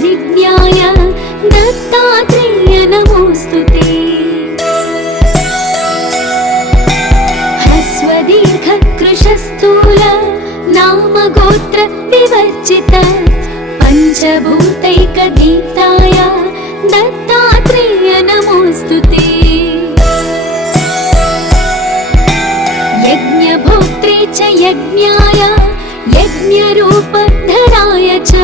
परिज्ञाय दत्तात्रेय नमोऽस्तुते। ह्रस्वदीर्घ कृशस्थूल नाम गोत्र विवर्जित पंचभूतैकदीप्ताय दत्तात्रेय नमोऽस्तुते। यज्ञभोक्त्रे च यज्ञाय यज्ञरूपधराय च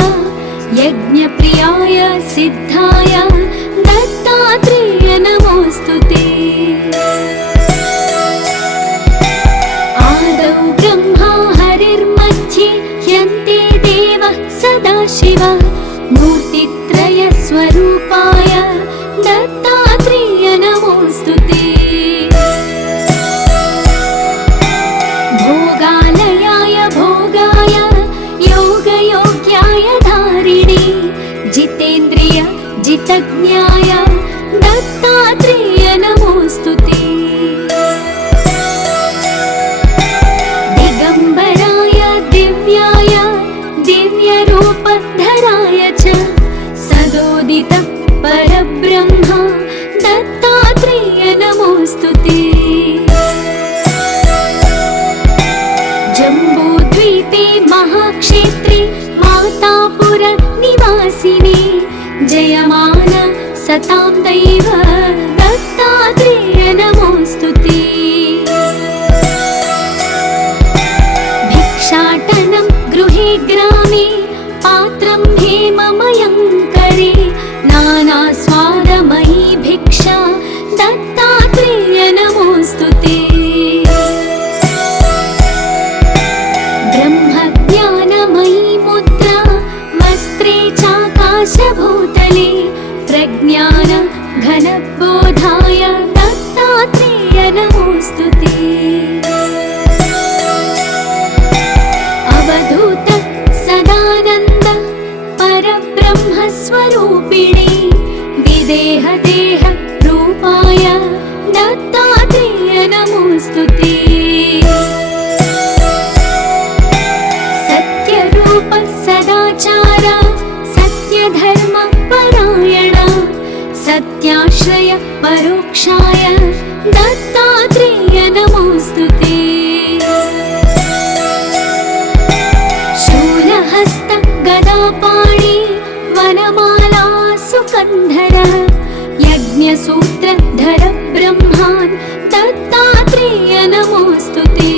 यज्ञप्रियाय सिद्धाय दत्तात्रेय नमोऽस्तुते। आदौ ब्रह्मा हरिर्मध्ये ह्यन्ते देवः सदाशिवः मूर्तित्रयस्वरूपाय दत्तात्रेय नमोऽस्तुते। भोगालयाय भोगाय योगयोग्याय धारिणे जितेन्द्रिय जितज्ञाय दत्तात्रेय नमोऽस्तुते। दिगम्बराय दिव्याय दिव्यरूपधराय च सदोदित परब्रह्म दत्तात्रेय नमोऽस्तुते। जम्बूद्वीपे महाक्षेत्रे मातापुर निवासिने जयमान सतां दैव दत्तात्रेय नमोऽस्तुते। भिक्षाटनं गृहे ग्रामे पात्रं हेममयं करे नानास्वादमयी भिक्षा दत्तात्रेय नमोऽस्तुते। ब्रह्मज्ञानमयी मुद्रा वस्त्रे चाकाशभूतले प्रज्ञान घनबोधाय दत्तात्रेय नमोऽस्तुते। अवधूत सदानन्द परब्रह्मस्वरूपिणे विदेहदेह रूपाय दत्तात्रेय नमोऽस्तुते। सत्यरूप सदाचार सत्यधर्म परायण सत्याश्रय परोक्षाय दत्तात्रेय नमोऽस्तुते। शूलहस्त गदापाणि वनमाला सुकन्धर यज्ञसूत्रधर ब्रह्मान् दत्तात्रेय नमोऽस्तुते।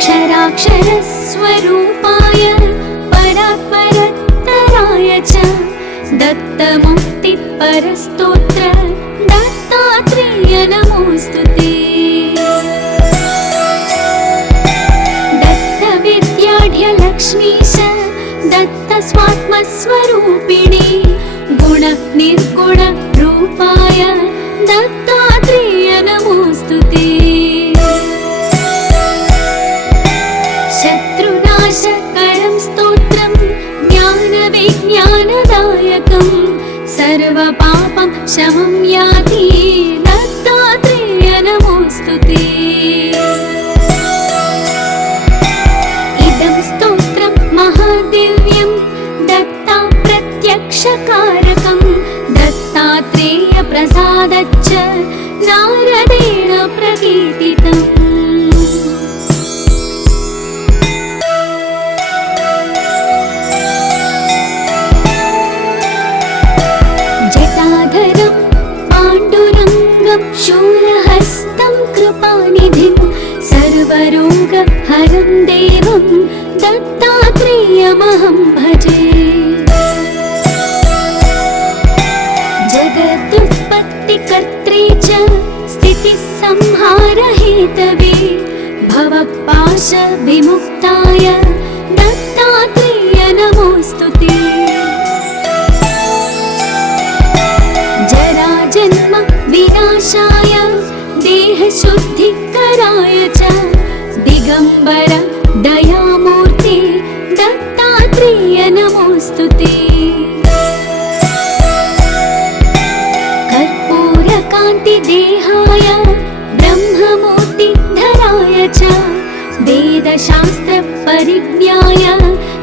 क्षराक्षरस्वरूपाय परात्परतराय च दत्तमुक्तिपरस्तोत्र दत्तात्रेय नमोऽस्तुते। दत्तविद्याढ्यलक्ष्मीश दत्तस्वात्मस्वरूपिणे गुणनिर्गुण रूपाय दत्तात्रेय नमोऽस्तुते। शत्रुनाशकरं स्तोत्रं ज्ञानविज्ञानदायकं सर्वपापं शमं याति दत्तात्रेय नमोऽस्तुते। इदं स्तोत्रं महादिव्यं दत्ता प्रत्यक्षकारकं दत्तात्रेय प्रसादच्च नारदेण प्रकीर्तितम्। जटाधरं पाण्डुरङ्गं शूलहस्तं कृपानिधिं सर्वरोगहरं देवं दत्तात्रेयमहं भजे। जगदुत्पत्तिकर्त्रे च स्थितिसंहारहेतवे भवपाशविमुक्ताय दत्तात्रेय नमोऽस्तुते। जराजन्म विनाशाय देहशुद्धिकराय च दिगम्बर दयामूर्ते दत्तात्रेय नमोऽस्तुते। कर्पूरकान्तिदेहाय ब्रह्ममूर्तिधराय च वेदशास्त्रपरिज्ञाय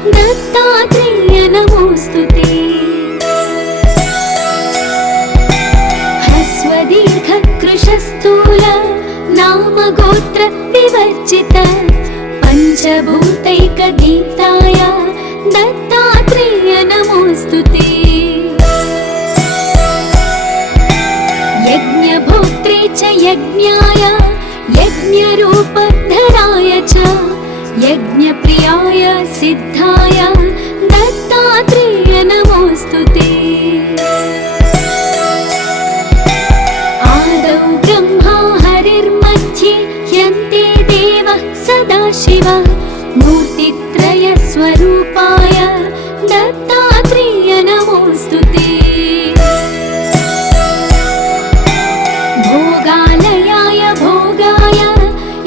दत्तात्रेय नमोस्तुते। ह्रस्वदीर्घ कृशस्थूल नाम गोत्र विवर्जित पंचभूतैकदीप्ताय दत्तात्रेय नमोस्तुते। यज्ञभोक्त्रे च यज्ञाय यज्ञरूपधराय च यज्ञप्रियाय सिद्धाय दत्तात्रेय नमोस्तुते। आदौ ब्रह्मा हरिर्मध्ये यन्ते देवः सदाशिवः मूर्तित्रयस्वरूपाय दत्तात्रेय नमोस्तुते। भोगालयाय भोगाय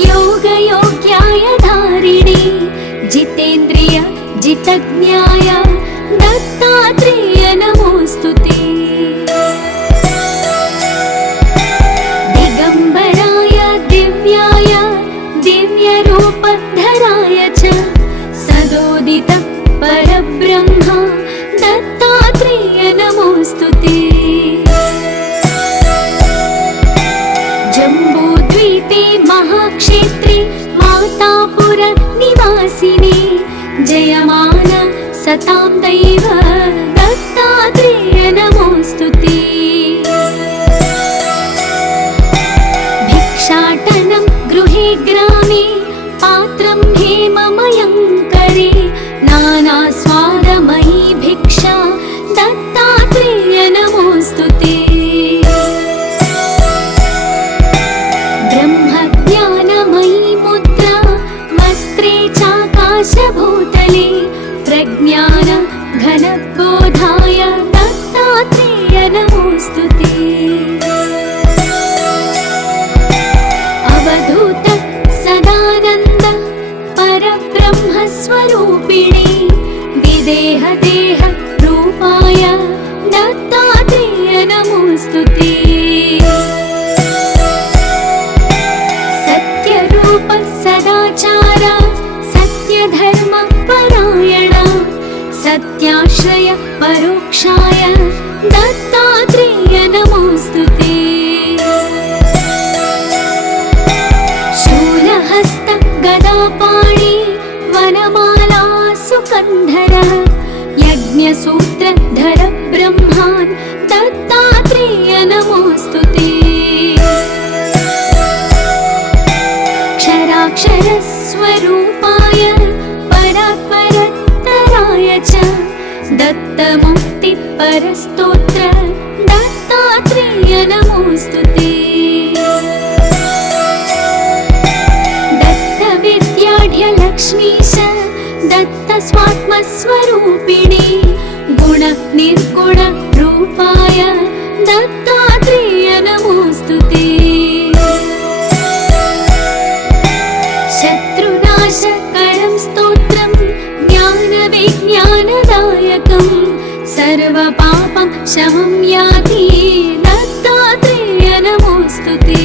योगयोग्याय धारिणे जितेन्द्रिय जितज्ञाय दत्तात्रेय नमोस्तुते। दिगम्बराय दिव्याय दिव्यरूपधराय च सदोदित परब्रह्म दत्तात्रेय नमोस्तुते। जम्बूद्वीपे महाक्षेत्रे मातापुर निवासिने जयमान सतां दैव दत्तात्रेय नमोस्तुते। भिक्षाटनं गृहे ग्रामे पात्रं हेममयं करे नानास्वादमयी भिक्षा दत्तात्रेय नमोस्तुते। ब्रह्मज्ञानमयी मुद्रा वस्त्रे चाकाशभूतले प्रज्ञान घनबोधाय दत्तात्रेय नमोस्तुते। अवधूत सदानन्द परब्रह्मस्वरूपिणे विदेहदेह रूपाय दत्तात्रेय नमोस्तुते। सत्यरूप सदाचार सत्यधर्म परायण सत्याश्रय परोक्षाय दत्तात्रेय नमोस्तुते। शूलहस्त गदापाणि वनमाला सुकन्धर यज्ञसूत्रधर ब्रह्मान् दत्तात्रेय नमोस्तुते। क्षराक्षरस्वरूपाय परात्परतराय च दत्तमुक्तिपरस्तोत्र दत्तात्रेय नमोस्तुते। दत्तविद्याढ्यलक्ष्मीश दत्तस्वात्मस्वरूपिणे गुण निर्गुण रूपाय दत्तात्रेय नमोस्तुते। शत्रुनाशकरं स्तोत्रं ज्ञानविज्ञानदायकं सर्वपापं शमं याति दत्तात्रेय नमोस्तुते।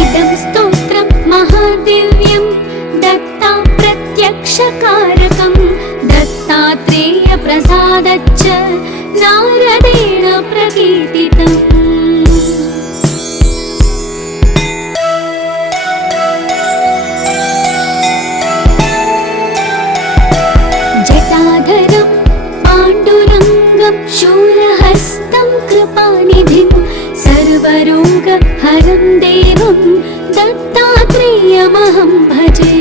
इदं स्तोत्रं महादिव्यं दत्ता प्रत्यक्षकारकं दत्तात्रेय प्रसादच्च नारदेण प्रकीर्तितम्। जटाधरं पाण्डुरङ्गं शूलहस्तं कृपानिधिं सर्वरोगहरं देवं दत्तात्रेयमहं भजे।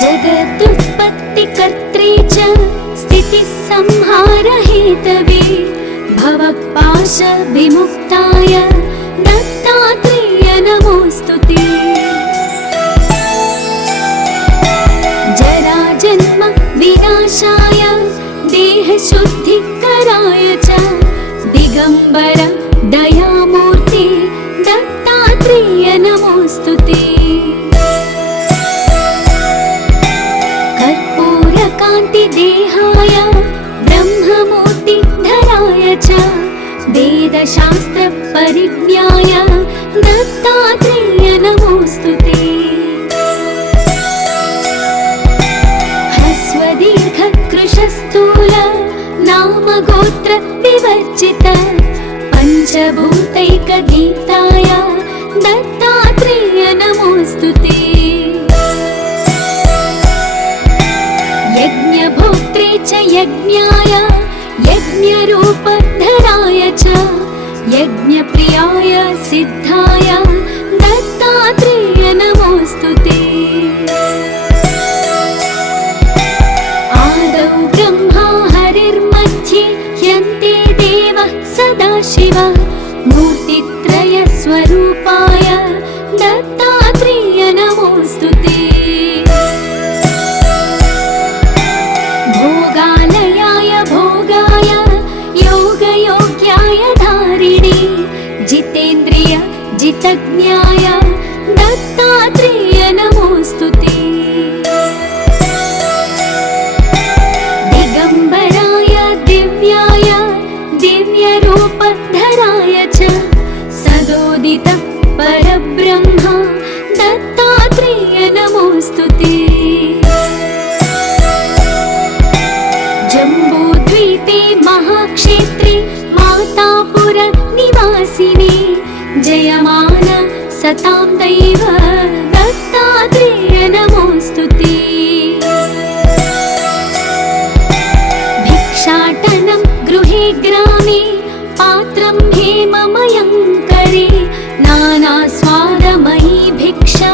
जगदुत्पत्तिकर्त्रे च स्थितिसंहारहेतवे भवपाशविमुक्ताय दत्तात्रेय नमोस्तुते। जराजन्म विनाशाय देहशुद्धिकराय च दिगम्बर दयामूर्ते दत्तात्रेय नमोस्तुते। कर्पूरकान्तिदेहाय ब्रह्ममूर्तिधराय च वेदशास्त्रपरिज्ञाय दत्तात्रेय नमो नमोऽस्तु ते। यज्ञभोक्त्रे च यज्ञाय यज्ञरूपधराय च यज्ञप्रियाय सिद्धाय दत्तात्रेय नमोऽस्तु ते। आदौ ब्रह्मा हरिर्मध्ये ह्यन्ते देवः सदाशिवः मूर्तित्रयस्वरूपाय दत्तात्रेय नमोऽस्तु ते। भोगालयाय भोगाय योगयोग्याय धारिणे जितेन्द्रिय जितज्ञाय दत्तात्रेय नमोऽस्तु ते। दिगम्बराय दिव्याय दिव्यरूपधराय च सदोदित परब्रह्म दत्तात्रेय नमोऽस्तु ते। जम्बूद्वीपे महाक्षेत्रे मातापुर निवासिने जयमान सतां दैव दत्तात्रेय नमोऽस्तु ते। भिक्षाटनं गृहे ग्रामे पात्रं हेममयं करे नानास्वादमयी भिक्षा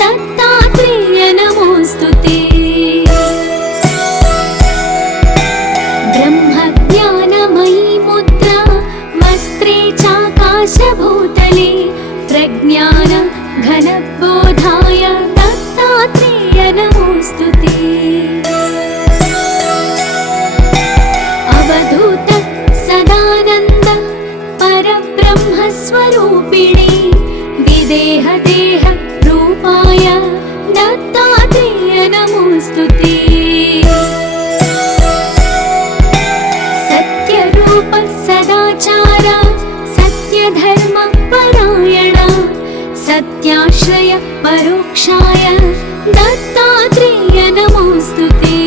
दत्तात्रेय नमोऽस्तु ते। ब्रह्मज्ञानमयी मुद्रा वस्त्रे चाकाशभूतले प्रज्ञान घनबोधाय दत्तात्रेय नमोऽस्तु ते। अवधूत सदानन्द परब्रह्मस्वरूपिणे विदेहदेह रूपाय दत्तात्रेय नमोऽस्तु ते। सत्यरूप सदाचार सत्यधर्म परायण सत्याश्रय परोक्षाय दत्तात्रेय नमोऽस्तु ते।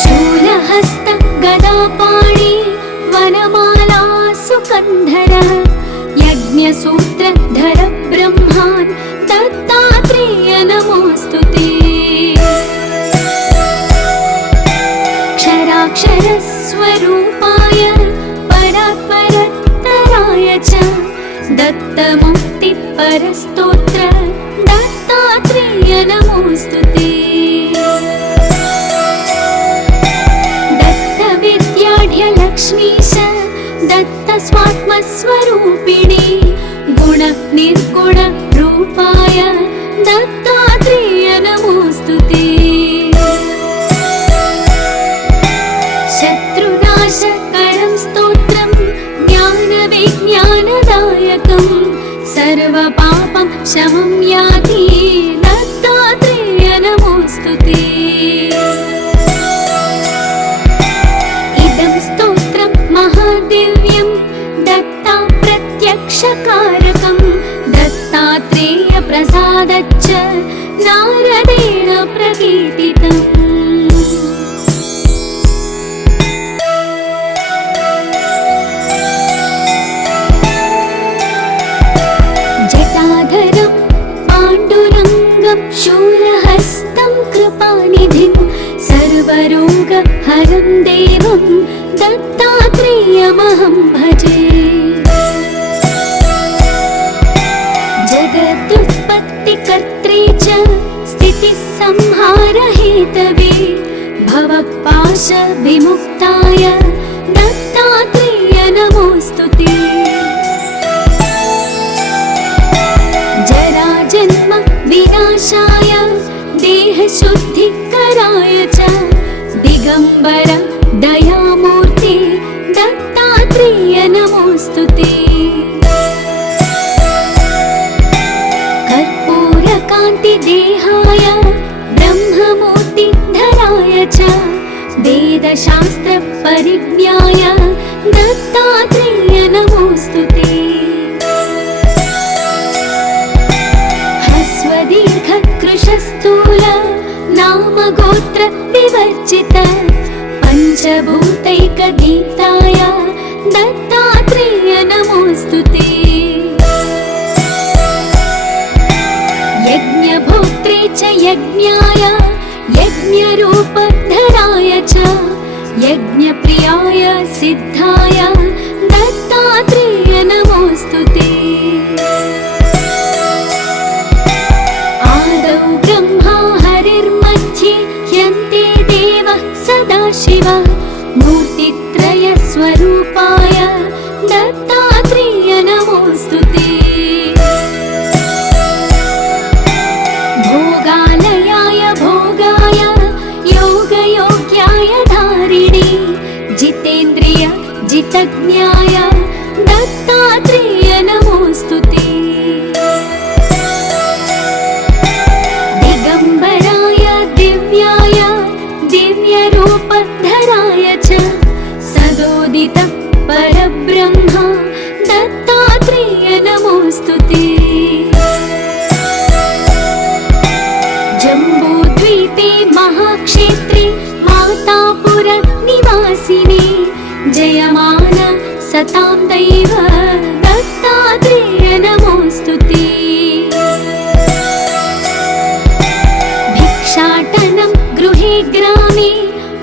शूलहस्त गदापाणि वनमाला सुकन्धर यज्ञसूत्रधर ब्रह्मान् दत्तात्रेय नमोऽस्तु ते। क्षराक्षरस्वरूपाय परात्परतराय च दत्तमुक्तिपरस्तोत्र दत्तात्रेय नमोऽस्तु ते। दत्तविद्याढ्यलक्ष्मीश दत्तस्वात्मस्वरूपिणे गुण निर्गुण रूपाय दत्तात्रेय नमोऽस्तु ते। शत्रुनाशकरं स्तोत्रं ज्ञानविज्ञानदायकं सर्वपापं शमं याति दत्तात्रेय नमोऽस्तु ते। इदं स्तोत्रं महादिव्यं दत्ता प्रत्यक्षकारकं दत्तात्रेय प्रसादच्च नारदेण प्रकीर्तितम्। जटाधरं पाण्डुरङ्गं शूलहस्तं कृपानिधिं सर्वरोगहरं देवं दत्तात्रेयमहं भजे। जगदुत्पत्तिकर्त्रे च स्थितिसंहारहेतवे भवपाशविमुक्ताय दत्तात्रेय नमोऽस्तु ते। जराजन्म विनाशाय देहशुद्धिकराय च दिगम्बर दयामूर्ते दत्तात्रेय नमोऽस्तु ते। कर्पूरकान्तिदेहाय ब्रह्ममूर्तिधराय च वेदशास्त्रपरिज्ञाय दत्तात्रेय नमोऽस्तु ते। ह्रस्वदीर्घकृशस्थूल नामगोत्र विवर्जित पञ्चभूतैकदीप्ताय दत्तात्रेय नमोऽस्तु ते। सर्वज्ञाय दत्तात्रेय नमोऽस्तु ते। दिगम्बराय दिव्याय दिव्यरूपधराय च सदोदित परब्रह्म दत्तात्रेय नमोऽस्तु ते। जम्बूद्वीपे महाक्षेत्रे मातापुर निवासिने जयमान सतां दैव दत्तात्रेय नमोऽस्तु ते। भिक्षाटनं गृहे ग्रामे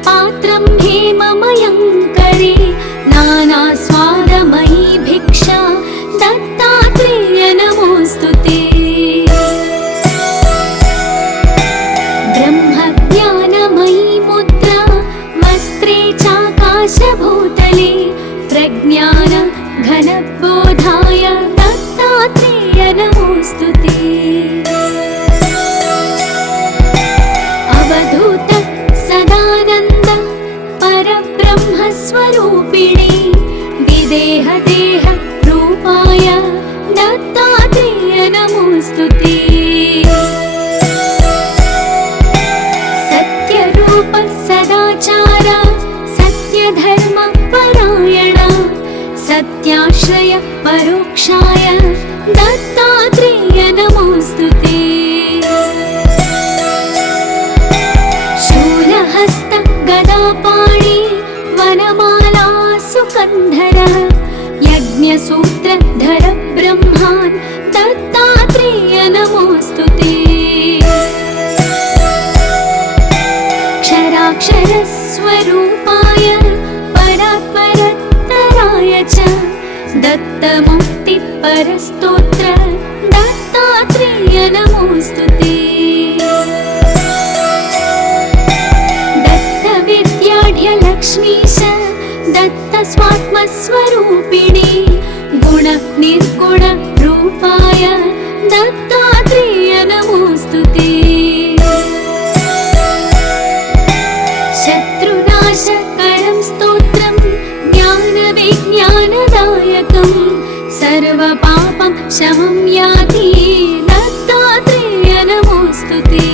पात्रं हेममयं करे नानास्वादमयी भिक्षा दत्तात्रेय नमोऽस्तु ते। ब्रह्मज्ञानमयी मुद्रा वस्त्रे चाकाशभूतले प्रज्ञान घनबोधाय दत्तात्रेय नमोऽस्तु ते। अवधूत सदानन्द परब्रह्मस्वरूपिणे विदेह देह रूपाय दत्तात्रेय नमोऽस्तु ते। सत्यरूप सदाचार सत्यधर्म परायण सत्याश्रय परोक्षाय दत्तात्रेय नमोऽस्तु ते। शूलहस्त गदापाणि वनमाला सुकन्धर यज्ञसूत्रधर ब्रह्मान् दत्तात्रेय नमोऽस्तु ते। क्षराक्षरस्वरूपाय परात्परतराय च दत्तमुक्तिपरस्तोत्र दत्तात्रेय नमोऽस्तु ते। दत्तविद्याढ्यलक्ष्मीश दत्तस्वात्मस्वरूपिणे गुणनिर्गुण रूपाय दत्तात्रेय नमोऽस्तु ते। शत्रुनाशकरं स्तोत्रं ज्ञानविज्ञानदायकं सर्वपापं शमं याति दत्तात्रेय नमोऽस्तु ते।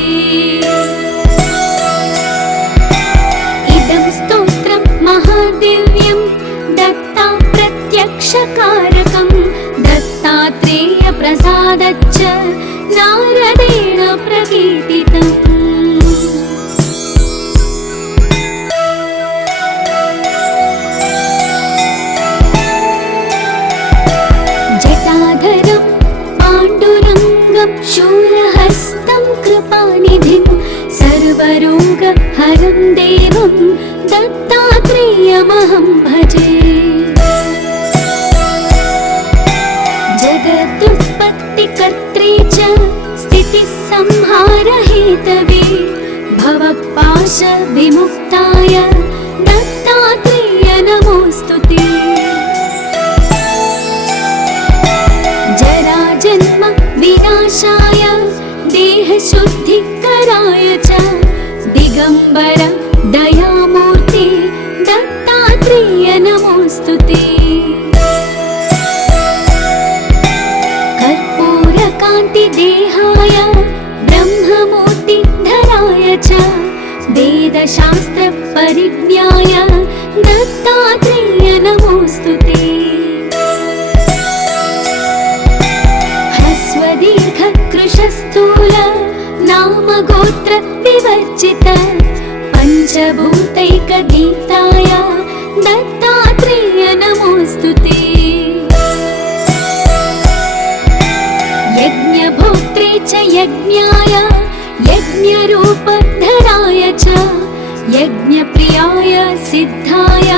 इदं स्तोत्रं महादिव्यं दत्ता प्रत्यक्षकारकं दत्तात्रेय प्रसादच्च नारदेण प्रकीर्तितम्। जटाधरं पाण्डुरङ्गं शूलहस्तं कृपानिधिं सर्वरोगहरं देवं दत्तात्रेयमहं भजे। जगदुत्पत्तिकर्त्रे च स्थितिसंहारहेतवे भवपाशविमुक्ताय दत्तात्रेय नमोऽस्तु ते। जराजन्म विनाशाय देहशुद्धिकराय च दिगम्बर दयामूर्ते दत्तात्रेय नमोऽस्तु ते। कर्पूरकान्तिदेहाय ब्रह्ममूर्तिधराय च वेदशास्त्रपरिज्ञाय दत्तात्रेय नमोऽस्तु ते। ह्रस्वदीर्घकृशस्थूल नामगोत्र विवर्जित पञ्चभूतैकदीप्ताय दत्तात्रेय नमोऽस्तु ते। यज्ञभोक्त्रे च यज्ञाय यज्ञरूपधराय च यज्ञप्रियाय सिद्धाय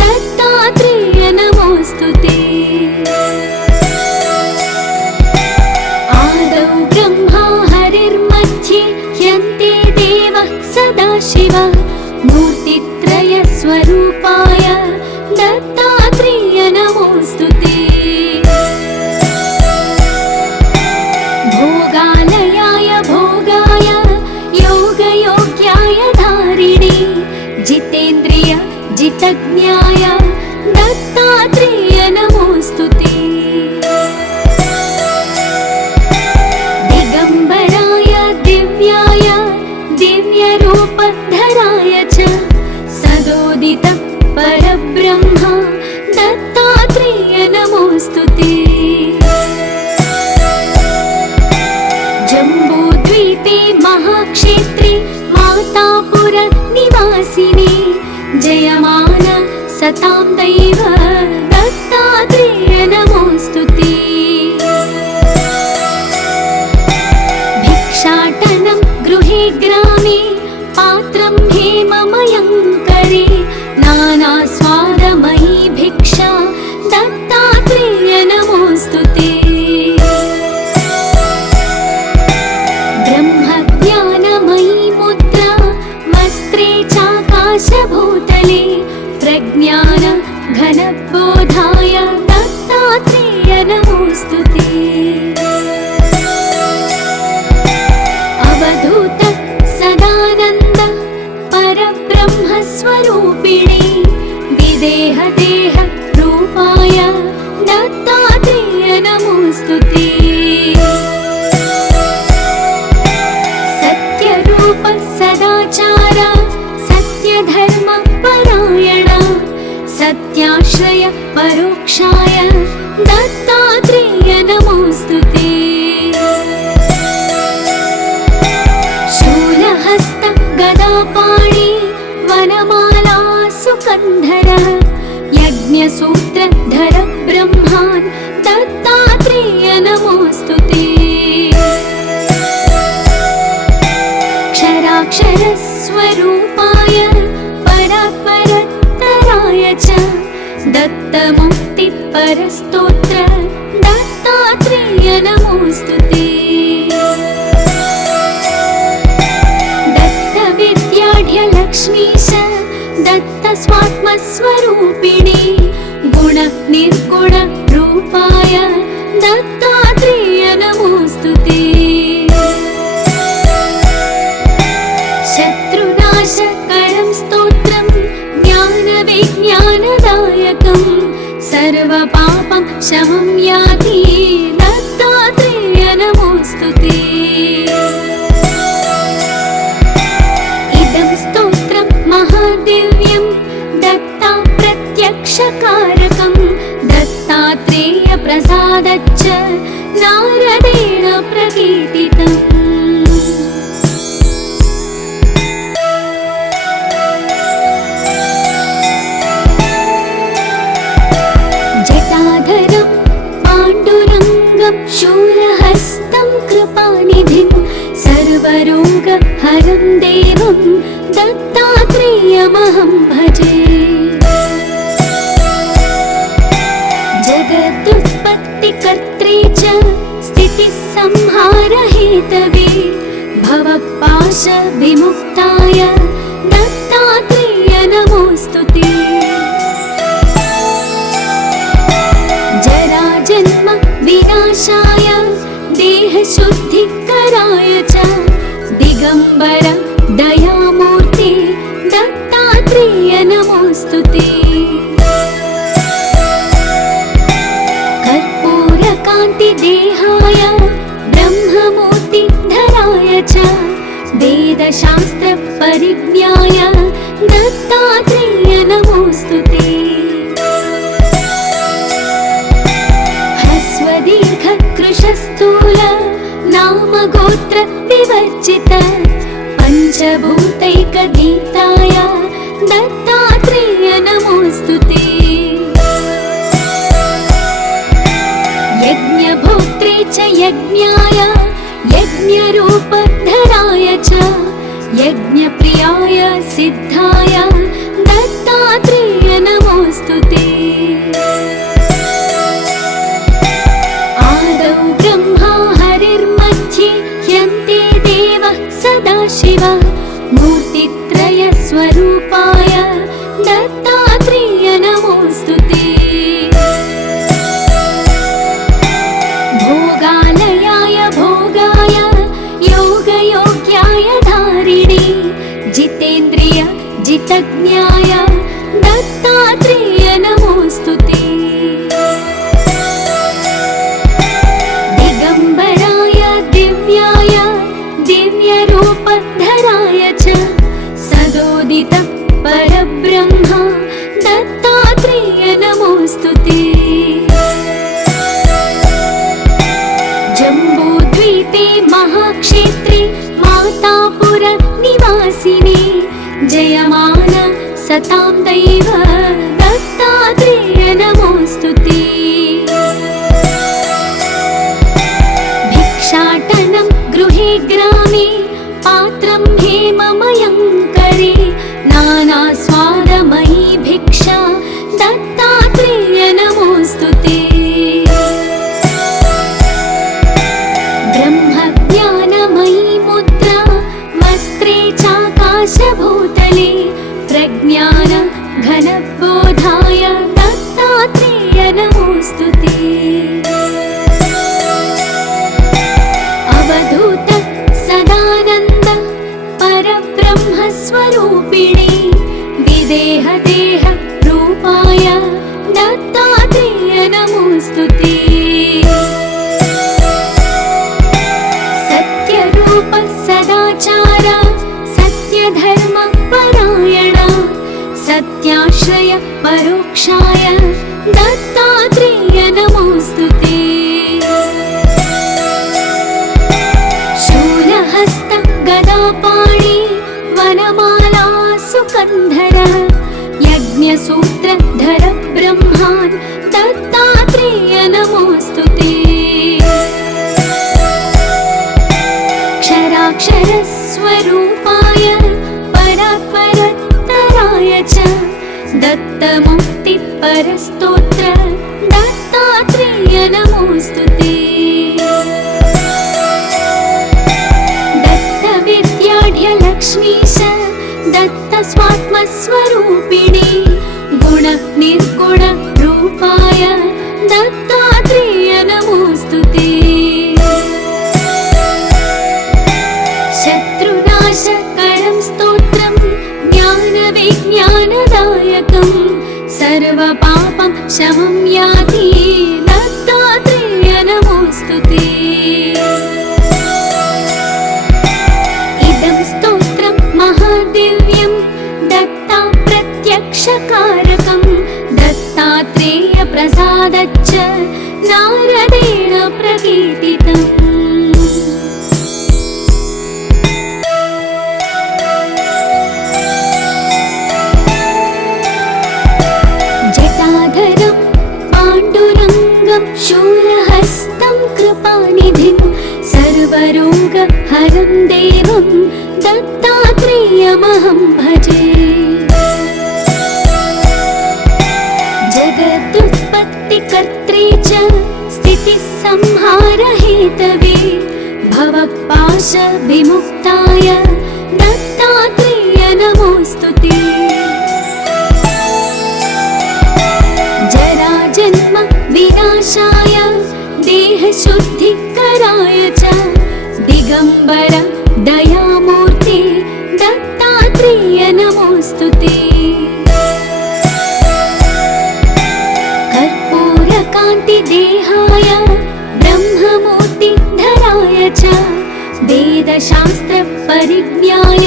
दत्तात्रेय नमोऽस्तु ते। आदौ ब्रह्मा हरिर्मध्ये ह्यन्ते देवः सदाशिव मूर्तित्रयस्वरूपाय दत्तात्रेय नमोऽस्तु ते। भोगालयाय भोगाय योगयोग्याय धारिणे जितेन्द्रिय जितज्ञाय दत्तात्रेय सतां दैव दत्तात्रेय नमोऽस्तु ते। भिक्षाटनं गृहे ग्रामे पात्रं हेममयं करे नानास्वादमयी भिक्षा दत्तात्रेय नमोऽस्तु ते। ब्रह्मज्ञानमयी मुद्रा वस्त्रे चाकाशभूतले प्रज्ञान घनबोधाय दत्तात्रेय नमोऽस्तु ते। अवधूत सदानन्द परब्रह्मस्वरूपिणे विदेह देह रूपाय दत्तात्रेय नमोऽस्तु ते। सत्यरूप सदाचार सत्यधर्म परायण सत्याश्रय परोक्षाय दत्तात्रेय नमोऽस्तु ते। शूलहस्त गदापाणि वनमाला सुकन्धर यज्ञसूत्रधर ब्रह्मान् दत्तात्रेय नमोऽस्तु ते। क्षराक्षरस्वरूपाय परात्परतराय च दत्तमुक्तिपरस्तोत्र दत्तात्रेय नमोऽस्तु ते। दत्तविद्याढ्यलक्ष्मीश दत्तस्वात्मस्वरूपिणे गुण निर्गुण रूपाय दत्तात्रेय नमोऽस्तु ते। शत्रुनाशकरं स्तोत्रं ज्ञानविज्ञानदायकं सर्वपापं शमं याति दत्तात्रेय नमोऽस्तु ते। इदं स्तोत्रं महादिव्यं दत्ता प्रत्यक्षकारकं दत्तात्रेय प्रसादच्च नारदेण प्रकीर्तितम्। जटाधरं पाण्डुरङ्गं शूलहस्तं कृपानिधिं सर्वरोगहरं देवं दत्तात्रेयमहं भजे। जगदुत्पत्तिकर्त्रे च स्थितिसंहारहेतवे भवपाशविमुक्ताय दत्तात्रेय नमोऽस्तु ते। जराजन्म विनाशाय देहशुद्धिकराय च दिगम्बर दयामूर्ते दत्तात्रेय नमोऽस्तु ते। कर्पूरकान्तिदेहाय ब्रह्ममूर्तिधराय च वेदशास्त्रपरिज्ञाय दत्तात्रेय नमोऽस्तु ते। ह्रस्वदीर्घकृशस्थूल नामगोत्र विवर्जित पञ्चभूतैकदीप्ताय दत्तात्रेय नमोऽस्तु ते। यज्ञभोक्त्रे च यज्ञाय यज्ञरूपधराय च यज्ञप्रियाय सिद्धाय दत्तात्रेय नमोऽस्तु ते। आदौ ब्रह्मा हरिर्मध्ये ह्यन्ते देवः सदाशिव मूर्तित्रयस्वरूपाय दत्तात्रेय नमोऽस्तु ते। भोगालयाय भोगाय योगयोग्याय धारिणे जितेन्द्रिय जितज्ञाय दत्तात्रेय नमोऽस्तु ते। दिगम्बराय दिव्याय दिव्यरूपधराय च सदोदित परब्रह्म दत्तात्रेय नमोऽस्तु ते। जम्बूद्वीपे महाक्षेत्रे मातापुर निवासिने जयमान सतां दैव दत्तात्रेय नमोऽस्तु ते। भिक्षाटनं गृहे ग्रामे पात्रं हेममयं करे नानास्वादमयी भिक्षा दत्तात्रेय नमोऽस्तु ते। ब्रह्मज्ञानमयी मुद्रा वस्त्रे चाकाशभूतले प्रज्ञान घनबोधाय दत्तात्रेय नमोऽस्तु ते। अवधूत सदानन्द परब्रह्मस्वरूपिणे विदेहदेह रूपाय दत्तात्रेय नमोऽस्तु ते। सत्यरूप सदाचार सत्यधर्म परायण सत्याश्रय परोक्षाय दत्तात्रेय नमोऽस्तु ते। शूलहस्त गदापाणि वनमाला सुकन्धर यज्ञसूत्रधर ब्रह्मान् दत्तात्रेय नमोऽस्तु ते। क्षराक्षरस्वरूपाय परात्परतराय च दत्तमुक्तिपरस्तोत्र दत्तात्रेय नमोऽस्तु ते। दत्तविद्याढ्यलक्ष्मीश दत्तस्वात्मस्वरूपिणे गुणनिर्गुण रूपाय दत्तात्रेय नमोऽस्तु ते। शत्रुनाशकरं स्तोत्रं ज्ञानविज्ञानदायकं सर्वपापं शमं याति दत्तात्रेय नमोऽस्तु ते। इदं स्तोत्रं महादिव्यं दत्ता प्रत्यक्षकारकं दत्तात्रेय प्रसादच्च नारदेण प्रकीर्तितम्। जटाधरं पाण्डुरङ्गं शूलहस्तं कृपानिधिं सर्वरोगहरं देवं दत्तात्रेयमहं भजे। जगदुत्पत्तिकर्त्रे च स्थितिसंहारहेतवे भवपाशविमुक्ताय दत्तात्रेय नमोऽस्तु ते। जराजन्म विनाशाय देहशुद्धिकराय च दिगम्बर दयामूर्ते दत्तात्रेय नमोऽस्तु ते। कर्पूरकान्तिदेहाय ब्रह्ममूर्तिधराय च वेदशास्त्रपरिज्ञाय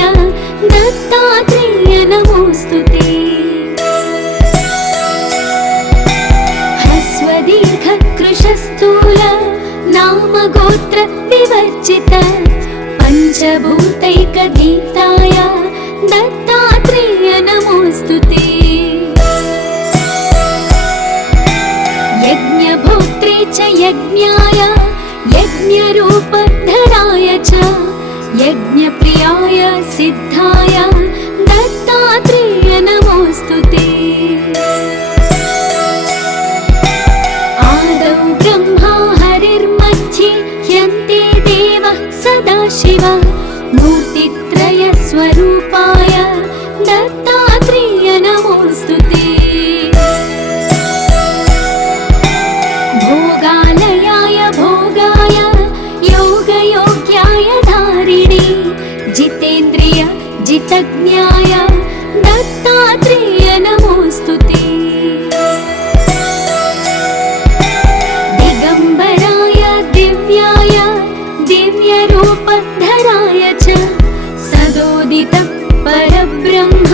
दत्तात्रेय नमोऽस्तु ते। दीर्घकृशस्थूल नामगोत्र विवर्जित पञ्चभूतैकगीताय दत्तात्रेय नमोऽस्तु ते। यज्ञभोक्त्रे च यज्ञाय यज्ञरूपधराय च यज्ञप्रियाय सिद्धाय दत्तात्रेय नमोऽस्तु ते। ब्रह्मा हरिर्मध्ये ह्यन्ते देवः सदाशिव मूर्तित्रयस्वरूपाय दत्तात्रेय नमोऽस्तु ते। भोगालयाय भोगाय योगयोग्याय धारिणे जितेन्द्रिय जितज्ञाय दत्तात्रेय नमोऽस्तु ते। दिव्यरूपधराय च सदोदित परब्रह्म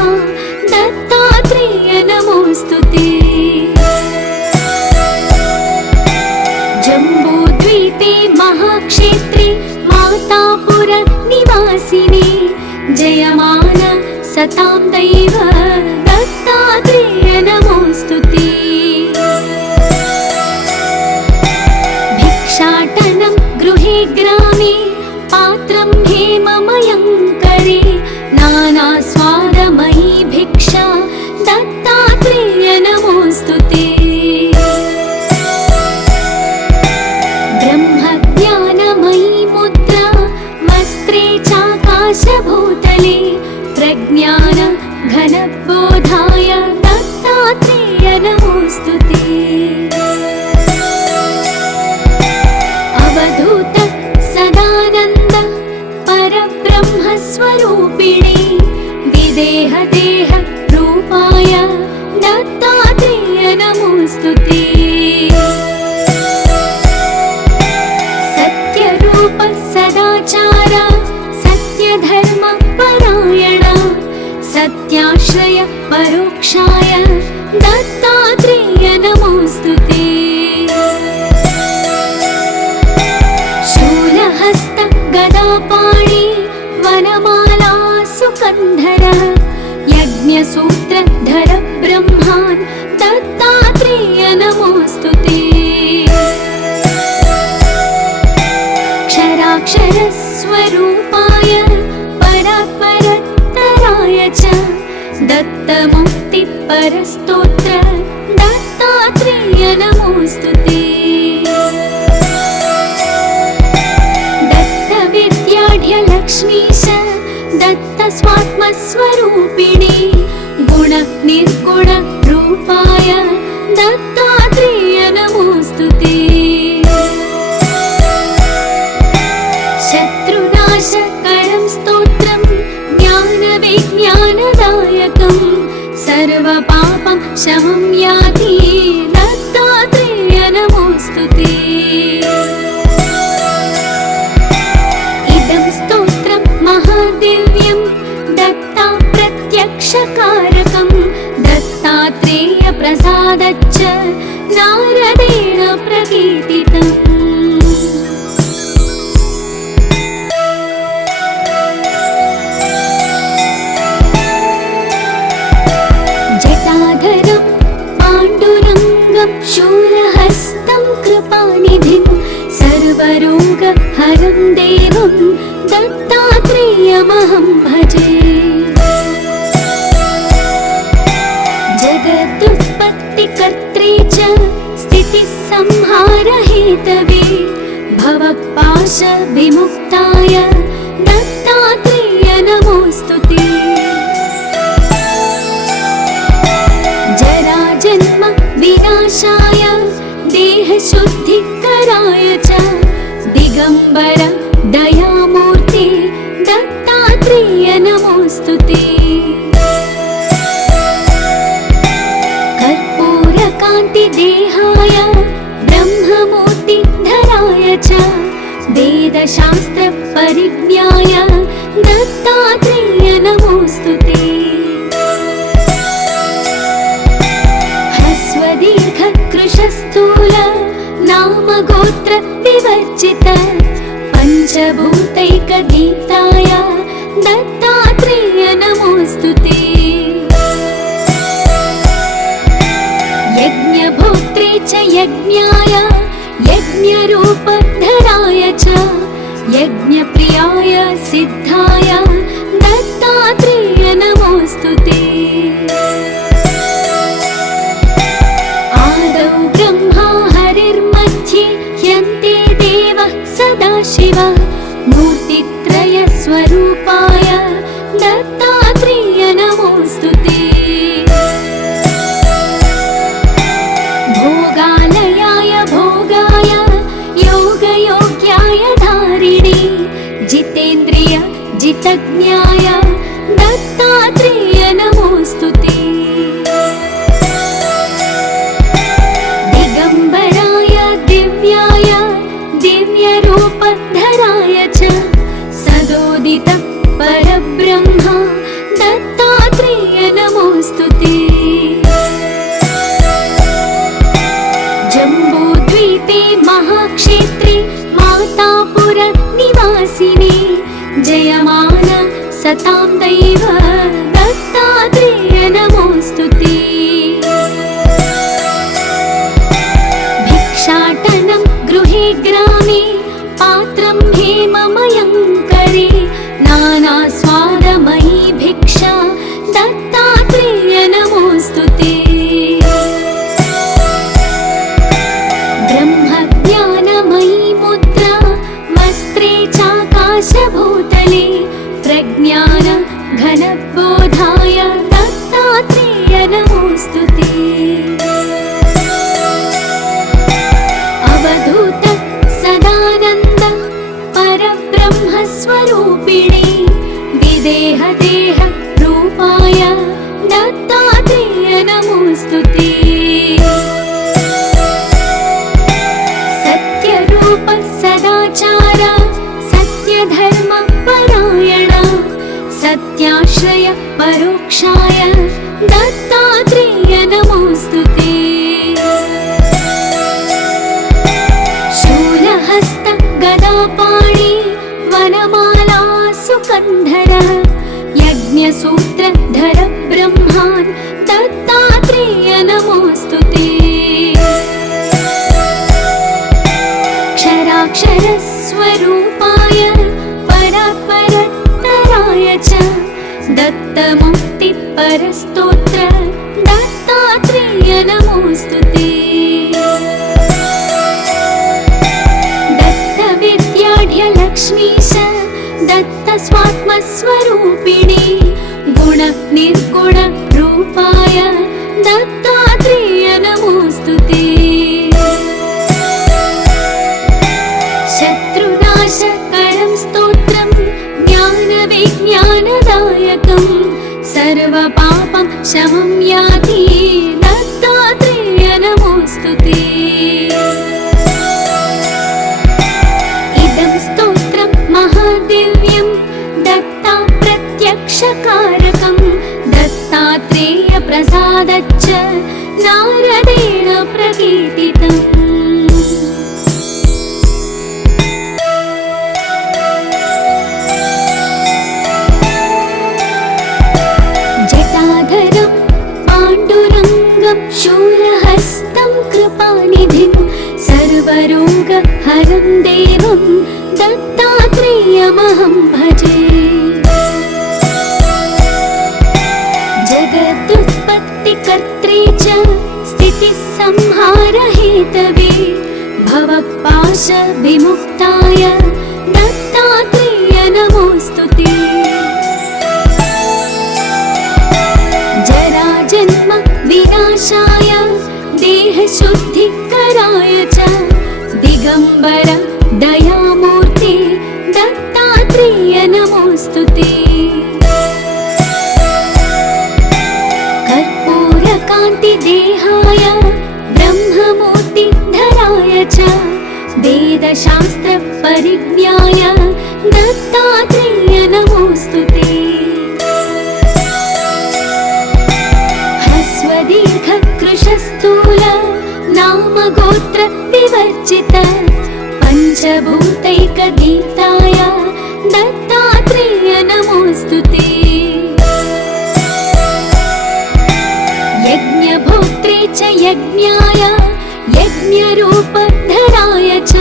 दत्तात्रेय नमोऽस्तु ते। जम्बूद्वीपे महाक्षेत्रे मातापुर निवासिने जयमान सतां दैव सत्याश्रय परोक्षाय दत्तात्रेय नमोस्तुते। शूलहस्त गदापाणि वनमाला सुकन्धर यज्ञसूत्रधर ब्रह्मान् दत्तात्रेय नमोस्तुते। क्षराक्षरस्वरूपाय परात्परत्तराय च दत्तमुक्तिपरस्तोत्र दत्तात्रेय नमोस्तुते। दत्तविद्याढ्यलक्ष्मीश दत्तस्वात्मस्वरूपिणी गुणनिर्गुणरूपाय दत्तात्रेय नमोस्तुते। शत्रुनाशकरं स्तोत्रं ज्ञानविज्ञानदायकं सर्वपापं शमं याति दत्तात्रेय नमोस्तुते। इदं स्तोत्रं महादिव्यं दत्ता प्रत्यक्षकारकं दत्तात्रेय प्रसादच्च नारदेण प्रकीर्तितम्। जटाधरं पाण्डुरङ्गं शूलहस्तं कृपानिधिं सर्वरोगहरं देवं दत्तात्रेयमहं भजे। जगदुत्पत्तिकर्त्रे च स्थितिसंहारहेतवे भवपाशविमुक्ताय दत्तात्रेय नमोस्तुते। जराजन्म विनाशाय देहशुद्धिकराय च दिगम्बर दयामूर्ते दत्तात्रेय नमोस्तुते। कर्पूरकान्तिदेहाय ब्रह्ममूर्तिधराय च वेदशास्त्रपरिज्ञाय दत्तात्रेय नमोस्तुते। ह्रस्वदीर्घकृशस्थूल नामगोत्र विवर्जित पञ्चभूतैकदीप्ताय दत्तात्रेय नमोस्तुते। यज्ञभोक्त्रे च यज्ञाय यज्ञरूपधराय च यज्ञप्रियाय सिद्धाय दत्तात्रेय नमोस्तुते। आदौ ब्रह्मा हरिर्मध्ये ह्यन्ते देवः सदाशिवः मूर्तित्रयस्वरूपाय दत्तात्रेय नमोस्तुते। भोगालयाय भोगाय योगयोग्याय धारिणे जितेन्द्रिय जितज्ञाय दत्तात्रेय नमोस्तुते। दिगम्बराय दिव्याय दिव्यरूपधराय च सदोदित परब्रह्म दत्तात्रेय नमोस्तुते। जम्बूद्वीपे महाक्षेत्रे मातापुर निवासिने जयमान सतां दैव दत्तात्रेय नमोस्तुते। भिक्षाटनं गृहे ग्रामे पात्रं हेममयं करे नानास्वादमयी भिक्षा दत्तात्रेय नमोस्तुते। ब्रह्मज्ञानमयी मुद्रा वस्त्रे चाकाशभूतले प्रज्ञान घनबोधाय दत्तात्रेय नमोस्तुते। अवधूत सदानन्द परब्रह्मस्वरूपिणे विदेहदेह रूपाय दत्तात्रेय नमोस्तुते। सत्यरूप सदाचार सत्यधर्म परायण सत्याश्रय परोक्षाय दत्तात्रेय नमोऽस्तुते। शूलहस्त गदापाणि वनमाला सुकन्धर यज्ञसूत्रधर ब्रह्मान् दत्तात्रेय नमोऽस्तुते। क्षराक्षरस्वरूपाय परात्परत्तराय च दत्तमुक्तिपरस्तोत्र दत्तात्रेय नमोऽस्तुते। दत्तविद्याढ्यलक्ष्मीश दत्तस्वात्मस्वरूपिणी गुणनिर्गुणरूपाय दत्तात्रेय नमोऽस्तुते। शत्रुनाशकरं स्तोत्रं ज्ञानविज्ञानदायकं सर्वपापं शमं याति दत्तात्रेय नमोऽस्तुते। इदं स्तोत्रं महादिव्यं दत्ता प्रत्यक्षकारकं दत्तात्रेय प्रसादच्च नारदेण प्रकीर्तितम्। जटाधरं पाण्डुरङ्गं शूलहस्तं कृपानिधिं सर्वरोगहरं देवं दत्तात्रेयमहं भजे। जगदुत्पत्तिकर्त्रे च स्थितिसंहारहेतवे भवपाशविमुक्ताय दत्तात्रेय नमोऽस्तुते। जराजन्म विनाशाय देहशुद्धिकराय च दिगम्बर दयामूर्ते दत्तात्रेय नमोऽस्तुते। कर्पूरकान्तिदेहाय ब्रह्ममूर्तिधराय च वेदशास्त्रपरिज्ञाय दत्तात्रेय नमोऽस्तुते। ह्रस्वदीर्घकृशस्थूल नामगोत्र विवर्जित पञ्चभूतैकदीप्ताय दत्तात्रेय नमोऽस्तुते। यज्ञभोक्त्रे च यज्ञाय यज्ञरूपधराय च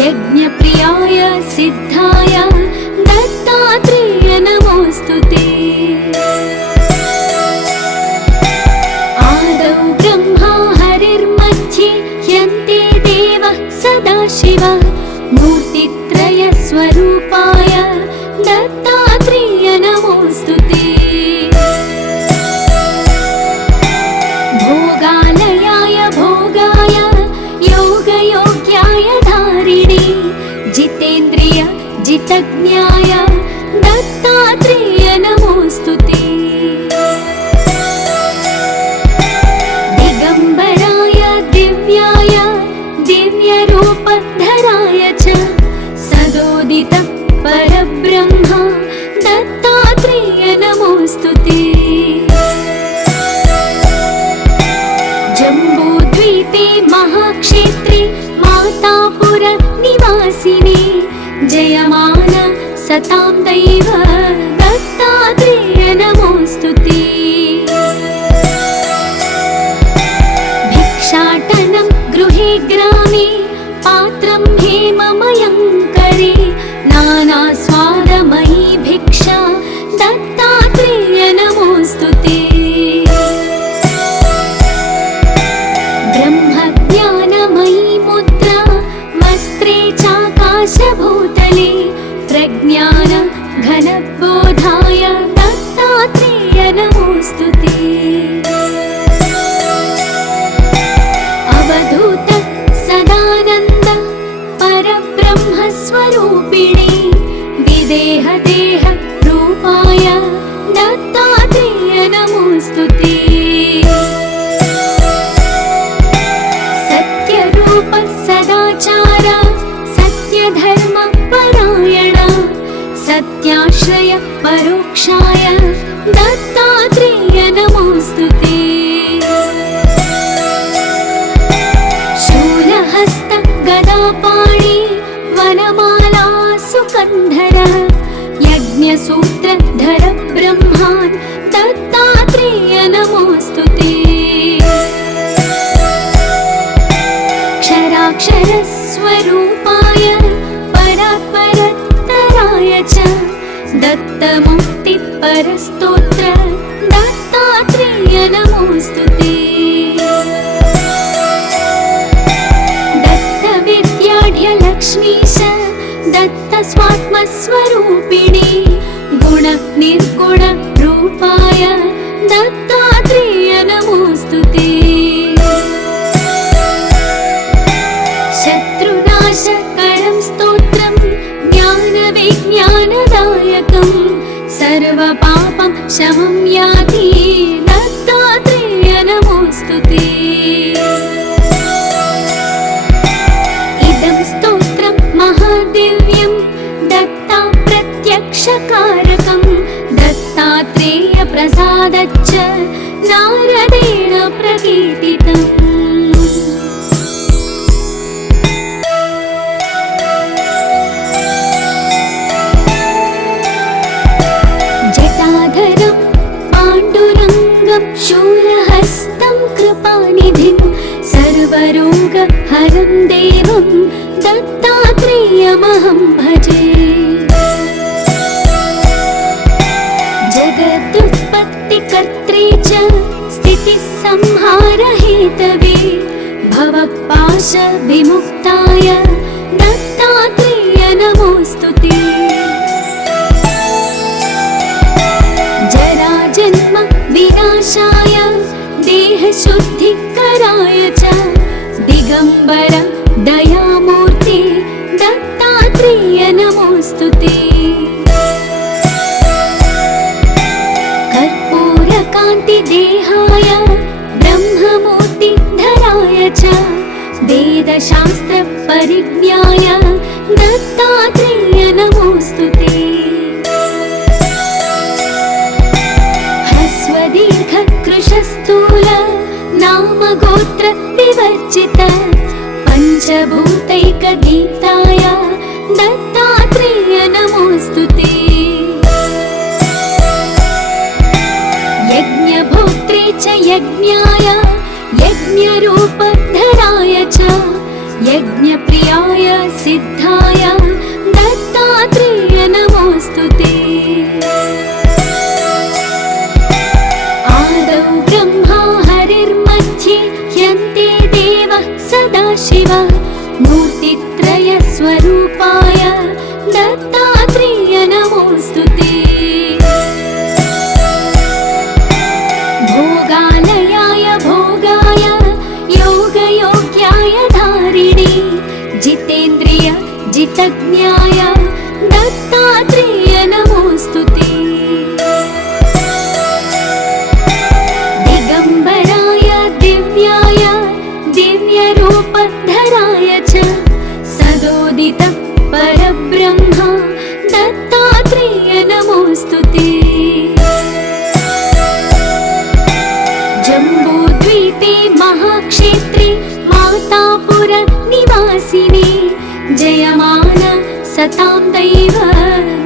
यज्ञप्रियाय सिद्धाय दत्तात्रेय नमोऽस्तुते। आदौ ब्रह्मा हरिर्मध्ये ह्यन्ते देवः सदाशिव मूर्तित्रयस्वरूपाय दत्तात्रेय नमोऽस्तुते। भोगालयाय भोगाय योगयोग्याय धारिणे जितेन्द्रिय जितज्ञाय दत्तात्रेय नमोऽस्तुते। दिगम्बराय दिव्याय दिव्यरूपधराय च सदोदित परब्रह्म दत्तात्रेय नमोऽस्तुते। जम्बूद्वीपे महाक्षेत्रे मातापुर निवासिने जयमान सतां दैव दत्तात्रेय नमोऽस्तुते। भिक्षाटनं गृहे ग्रामे पात्रं हेममयं करे नानास्वादमयी भिक्षा दत्तात्रेय नमोऽस्तुते। ब्रह्मज्ञानमयी मुद्रा वस्त्रे चाकाशभूतले प्रज्ञान घनबोधाय दत्तात्रेय नमोऽस्तुते। अवधूत सदानन्द परब्रह्मस्वरूपिणे विदेहदेह रूपाय दत्तात्रेय नमोऽस्तुते। सत्यरूप सदाचार सत्यधर्म परायण सत्याश्रय परोक्षाय दत्तात्रेय नमोस्तुते। शूलहस्त गदापाणि वनमाला सुकन्धर यज्ञसूत्रधर ब्रह्मान् दत्तात्रेय नमोस्तुते। क्षराक्षरस्वरूपाय परात्परतराय च दत्तमुक्तिपरस्तोत्र दत्तात्रेय नमोस्तुते। दत्तविद्याढ्यलक्ष्मीश दत्तस्वात्मस्वरूपिणे गुणनिर्गुणरूपाय दत्तात्रेय नमोस्तुते। शत्रुनाशकरं स्तोत्रं ज्ञानविज्ञानदायकं सर्वपापं शमं याति दत्तात्रेय नमोस्तुते। इदं स्तोत्रं महादिव्यं दत्ता प्रत्यक्षकारकं दत्तात्रेय प्रसादच्च नारदेण प्रकीर्तितम्। जटाधरं पाण्डुरङ्गं शूलहस्तं कृपानिधिं सर्वरोगहरं देवं दत्तात्रेयमहं भजे। जगदुत्पत्तिकर्त्रे च स्थितिसंहारहेतवे भवपाशविमुक्ताय दत्तात्रेय नमोस्तुते। जराजन्म विनाशाय देहशुद्धिकराय च दिगम्बर दयामूर्ते दत्तात्रेय नमोस्तुते। कर्पूरकान्तिदेहाय ब्रह्ममूर्तिधराय च वेदशास्त्रपरिज्ञाय दत्तात्रेय नमोस्तुते। ह्रस्वदीर्घकृशस्थूल नामगोत्र विवर्जित पञ्चभूतैकदीप्ताय दत्तात्रेय नमोस्तुते। यज्ञभोक्त्रे च यज्ञाय यज्ञरूपधराय च यज्ञप्रियाय सिद्धाय दत्तात्रेय नमोस्तुते। आदौ ब्रह्मा हरिर्मध्ये ह्यन्ते देवः सदाशिव मूर्तित्रयस्वरूपाय दत्तात्रेय नमोस्तुते। भोगालयाय भोगाय योगयोग्याय धारिणे जितेन्द्रिय जितज्ञाय दत्तात्रेय नमोस्तुते। दिगम्बराय दिव्याय दिव्यरूपधराय च सदोदित परब्रह्म दत्तात्रेय नमोस्तुते। जम्बूद्वीपे महाक्षेत्रे मातापुर निवासिने जयमान सतां दैव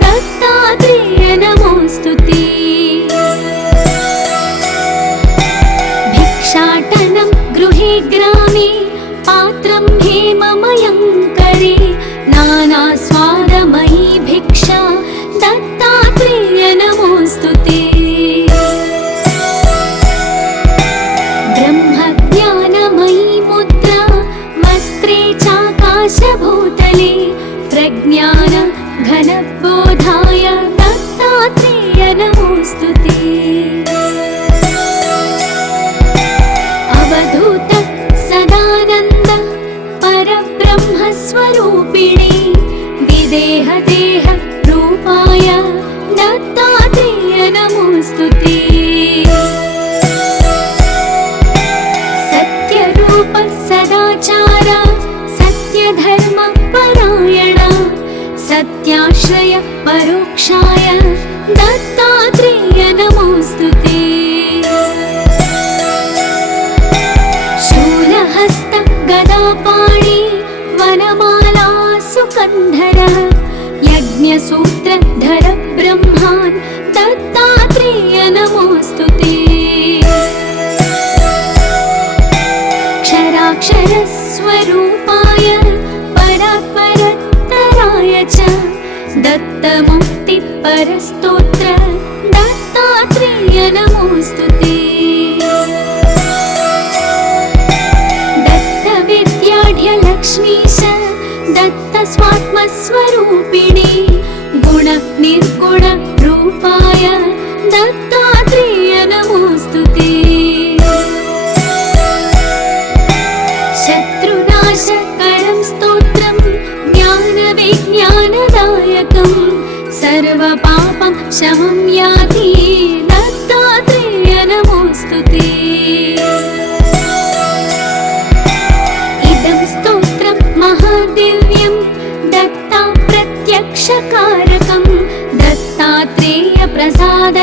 दत्तात्रेय नमोस्तुते। भिक्षाटनं गृहे ग्रामे पात्रं हेममयं करे नानास्वादमयी भिक्षा दत्तात्रेय नमोस्तुते। ब्रह्मज्ञानमयी मुद्रा वस्त्रे चाकाशभूतले प्रज्ञान घनबोधाय दत्तात्रेय नमोस्तुते। अवधूत सदानन्द परब्रह्मस्वरूपिणे विदेहदेह रूपाय दत्तात्रेय नमोस्तुते। सत्यरूप सदाचार सत्यधर्म परायण सत्याश्रय परोक्षाय दत्तात्रेय नमोस्तुते। शूलहस्त गदापाणि वनमाला सुकन्धर यज्ञसूत्रधर ब्रह्मान् दत्तात्रेय नमोस्तुते। क्षराक्षरस्वरूपाय परात्परत्तराय च दत्तमुक्तिपरस्तोत्र दत्तात्रेय नमोस्तुते। दत्तविद्याढ्यलक्ष्मीश दत्तस्वात्मस्वरूपिणे गुणनिर्गुणरूपाय दत्तात्रेय नमोस्तुते। शत्रुनाशकरं स्तोत्रं ज्ञानविज्ञानदायकं सर्वपापं शमं याति दत्तात्रेय नमोस्तुते। इदं स्तोत्रं महादिव्यं दत्ता प्रत्यक्षकारकं दत्तात्रेय प्रसाद